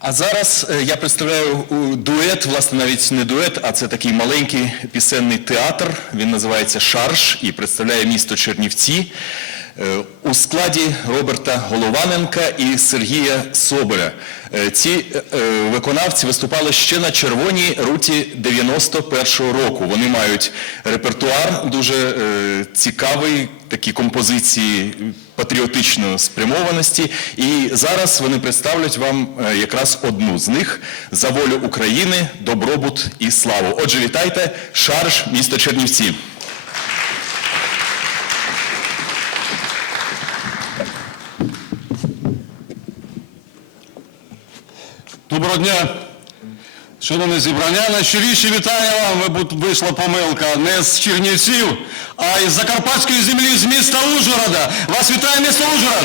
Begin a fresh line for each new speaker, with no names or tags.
А зараз е, я представляю дует, власне, навіть не дует, а це такий маленький пісенний театр. Він називається Шарж і представляє місто Чернівці е, у складі Роберта Голованенка і Сергія Соболя. Е, Ці е, е, виконавці виступали ще на червоній руті 91-го року. Вони мають репертуар дуже цікавий, такі композиції патріотичної спрямованості. І зараз вони представлять вам якраз одну з них за волю України, добробут і славу. Отже, вітайте, шарж місто Чернівці.
Доброго дня, шановне зібрання. Найщиріші вітання вам. Вийшла помилка не з Чернівців, а із Закарпатської землі, з міста Ужгорода. Вас вітає місто Ужгород.